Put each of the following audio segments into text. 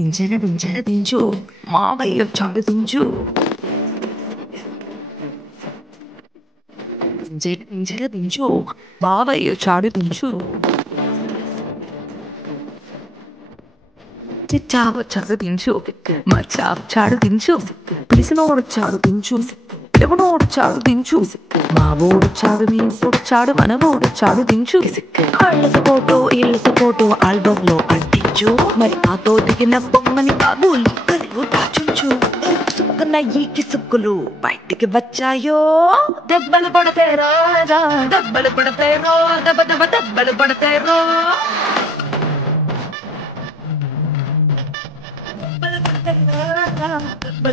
దించు మావయ్య చాడు దించు దించు మావయ్య చాడు దించు చాడు దించు మా చాడు దించు పిలిసినోడు చాడు దించు ఎవడోడు చాడు దించు మా ఓడు చాడు మీ ఓడు చాడు మన ఓడు చాడు దించు వాళ్ళకి ఫోటో వీళ్ళకి ఫోటో ఆల్బమ్ లో అంటించు మరి నాతో దిగిన బొమ్మని బాబులు కలిగు దాచుంచు సుక్కున్న ఈ కిసుక్కులు బయటికి వచ్చాయో దెబ్బలు పడతారో దెబ్బలు పడతారో దెబ్బ దెబ్బ దెబ్బలు పడతారో దెబ్బలు పడతారో దెబ్బ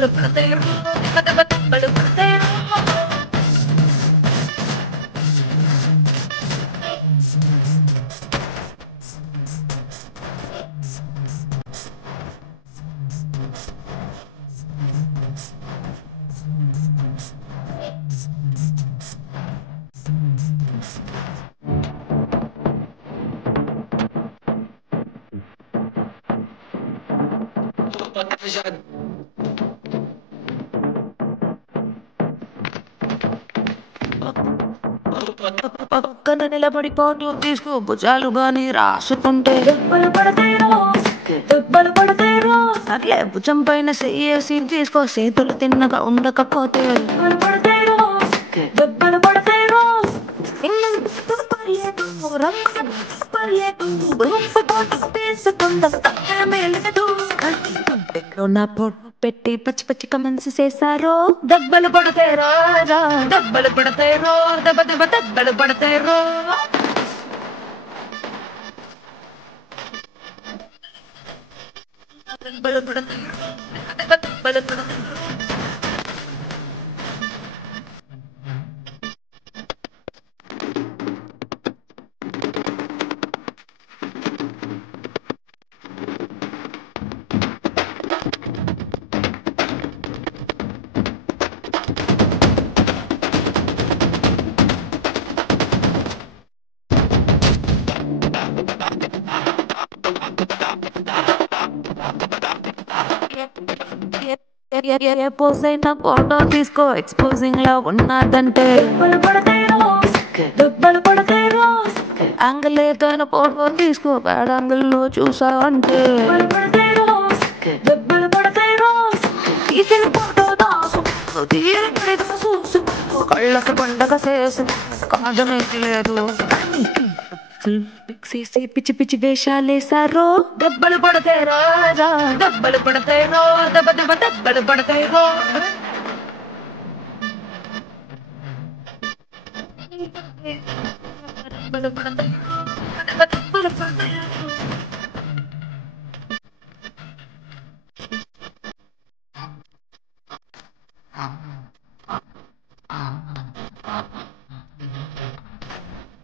దెబ్బ దెబ్బలు పడతారో పక్కన నిలబడిపోతూ తీసుకో భుజాలు గాని రాసుకుంటే దెబ్బలు పడతారో అట్లే భుజం పైన చేసి తీసుకో చేతులు తిన్నగా ఉండకపోతే దెబ్బలు పడతారో నా పొట్టు పెట్టి పచ్చి పచ్చి కమెంట్స్ చేశారో దెబ్బలు పడతారో దెబ్బలు పడతారో దెబ్బ దెబ్బ దెబ్బలు పడతారో దెబ్బలు పడతారో దెబ్బ దెబ్బలు పడతారో పోసైనా ఫోటో తీసుకో ఎక్స్పోజింగ్ లా ఉన్నదంటే దెబ్బలు పడతారో యాంగిల్ ఏదైనా ఫోటో తీసుకో బ్యాడ్ యాంగిల్ లో చూసావంటే దెబ్బలు పడతారో తీసిన ఫోటో దాసు చూసు కళ్ళకి పండగ చేసు కాదనేది లేదు పిచ్చి పిచ్చి వేషాలేసారో దెబ్బలు పడతారో దెబ్బలు పడతారో దెబ్బ దెబ్బ దెబ్బలు పడతారో దెబ్బలు పడతారో దెబ్బలు పడతారో